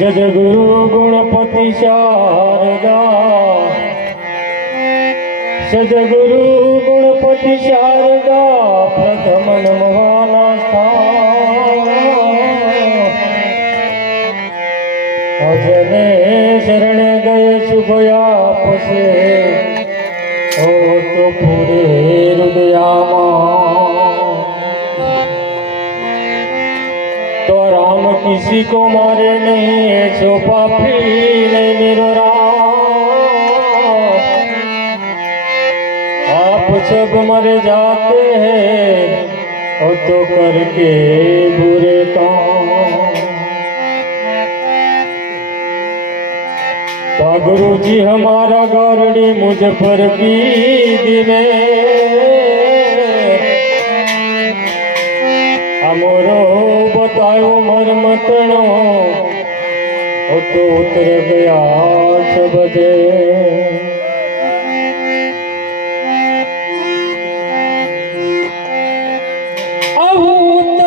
સદગુરુ ગુણપતિ શારદા. સદગુરુ ગુણપતિ શારદા પ્રથમ નમવાના સ્થાન. શરણે ગયે શુભયા પછી ઓ તો પૂરે किसी को मारने छुपा फीले निरोरा आप सब मर जाते हैं और तो करके बुरे काम गुरु जी हमारा गारड़ी मुझ पर भी दिने अमोरो ઓ તો ઉતર ગયા શબદે આવું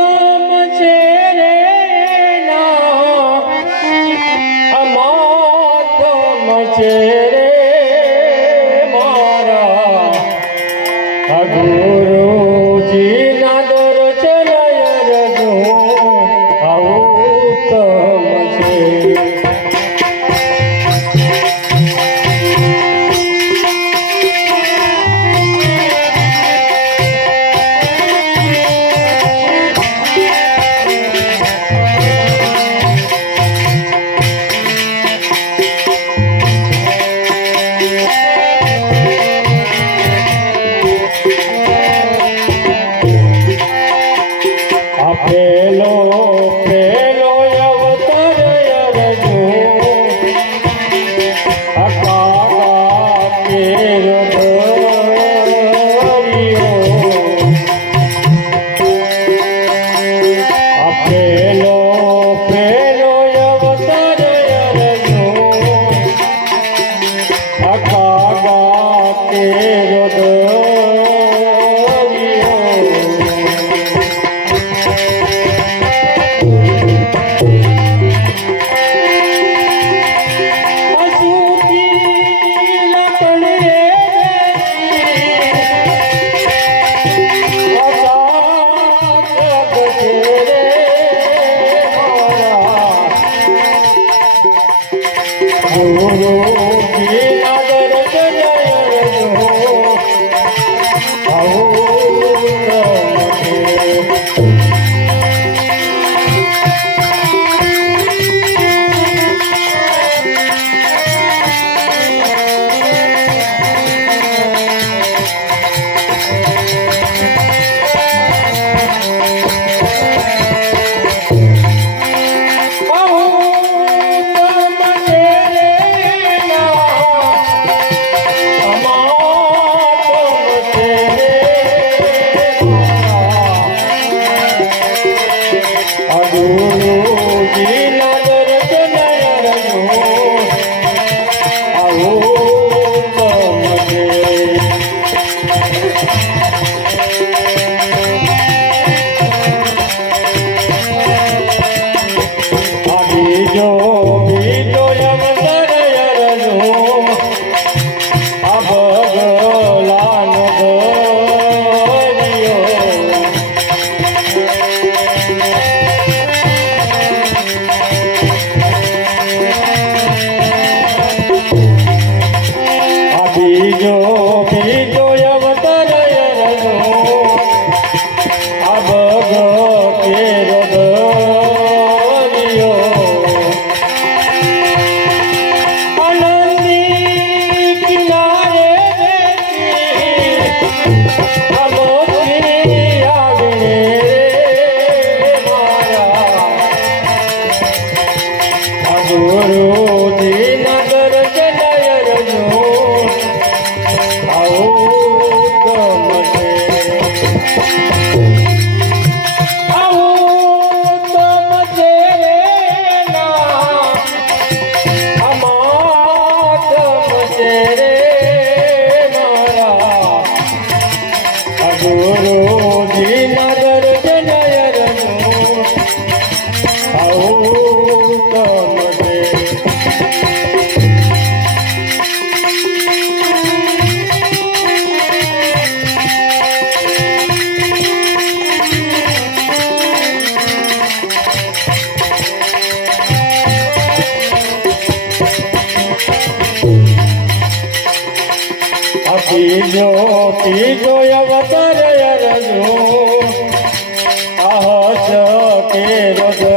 哎，我说。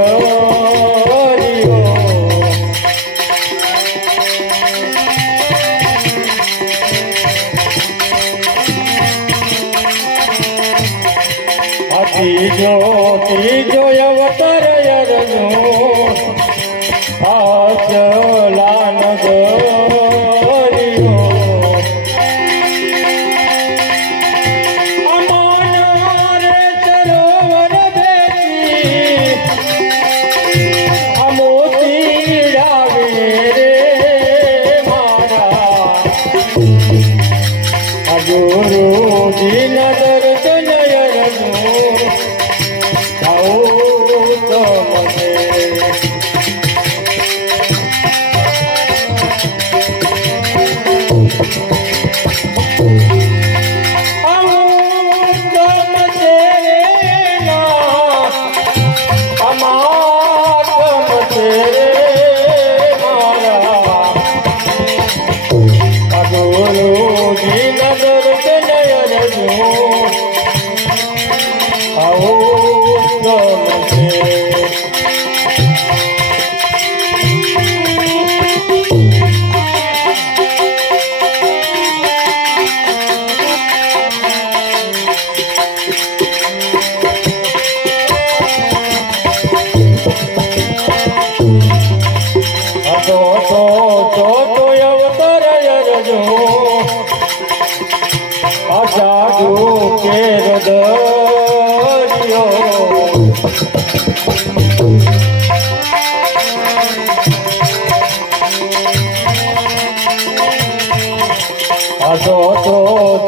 આજો તો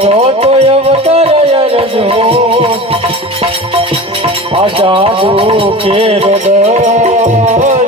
જો તો અવતાર અરજો આજા દુ કે રદ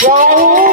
dấu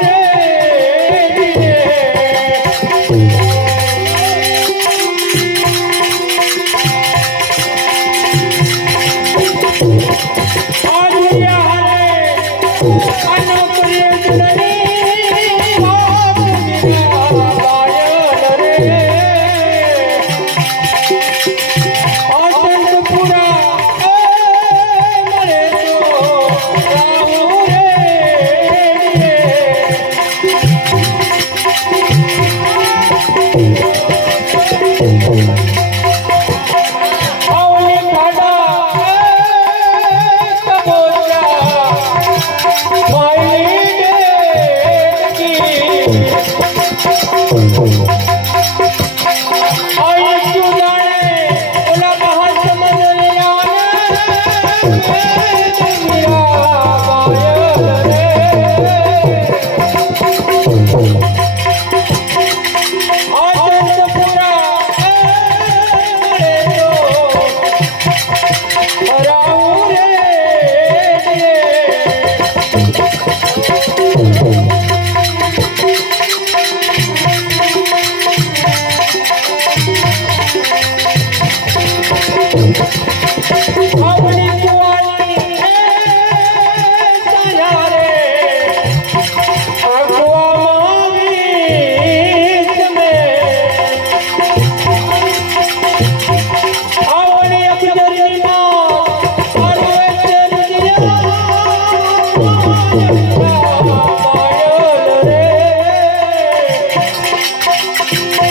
oh you.